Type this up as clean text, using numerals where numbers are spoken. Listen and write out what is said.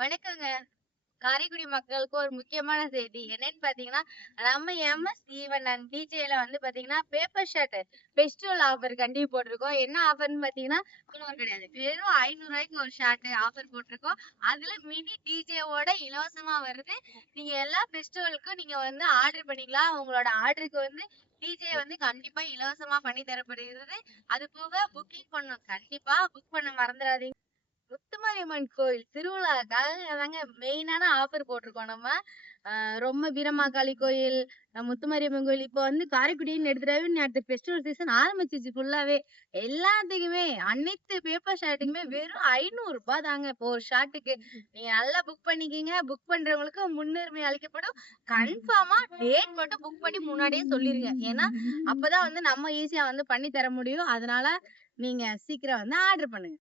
வணக்கங்க. காரைக்குடி மக்களுக்கு ஒரு முக்கியமான செய்தி. என்னன்னு பாத்தீங்கன்னா, நம்ம எம்.எஸ். ஈவன் அண்ட் டிஜேல வந்து பாத்தீங்கன்னா, பேப்பர் ஷர்ட் ஃபெஸ்டிவல் ஆஃபர் கண்டி போட்டிருக்கோம். என்ன ஆஃபர்ன்னு பாத்தீங்கன்னா, கிடையாது. வெறும் ரூ. 500 ஒரு ஷர்ட் ஆஃபர் போட்டிருக்கோம். அதுல மினி டிஜேவோட இலவசமா வருது. நீங்க எல்லா ஃபெஸ்டிவலுக்கும் நீங்க வந்து ஆர்டர் பண்ணிக்கலாம். உங்களோட ஆர்டருக்கு வந்து டிஜே வந்து கண்டிப்பா இலவசமா பண்ணி தரப்படுகிறது. அது போக புக்கிங் பண்ணணும். கண்டிப்பா புக் பண்ண மறந்துடாதீங்க. முத்துமாரியம்மன் கோயில் திருவிழாக்காக தாங்க மெயினான ஆஃபர் போட்டிருக்கோம் நம்ம. ரொம்ப வீரமாகாளி கோயில், முத்துமாரியம்மன் கோயில் இப்போ வந்து காரைக்குடின்னு எடுத்துட்டாவே அடுத்த ஃபெஸ்டிவல் சீசன் ஆரம்பிச்சிச்சு ஃபுல்லாவே. எல்லாத்துக்குமே அனைத்து பேப்பர் ஷர்ட்டுக்குமே வெறும் ரூ. 500 தாங்க இப்போ ஒரு ஷர்ட்டுக்கு. நீங்க நல்லா புக் பண்ணிக்கிங்க. புக் பண்றவங்களுக்கு முன்னுரிமை அளிக்கப்படும். கன்ஃபார்மா டேட் மட்டும் புக் பண்ணி முன்னாடியே சொல்லிருங்க. ஏன்னா அப்பதான் வந்து நம்ம ஈஸியா வந்து பண்ணி தர முடியும். அதனால நீங்க சீக்கிரம் வந்து ஆர்டர் பண்ணுங்க.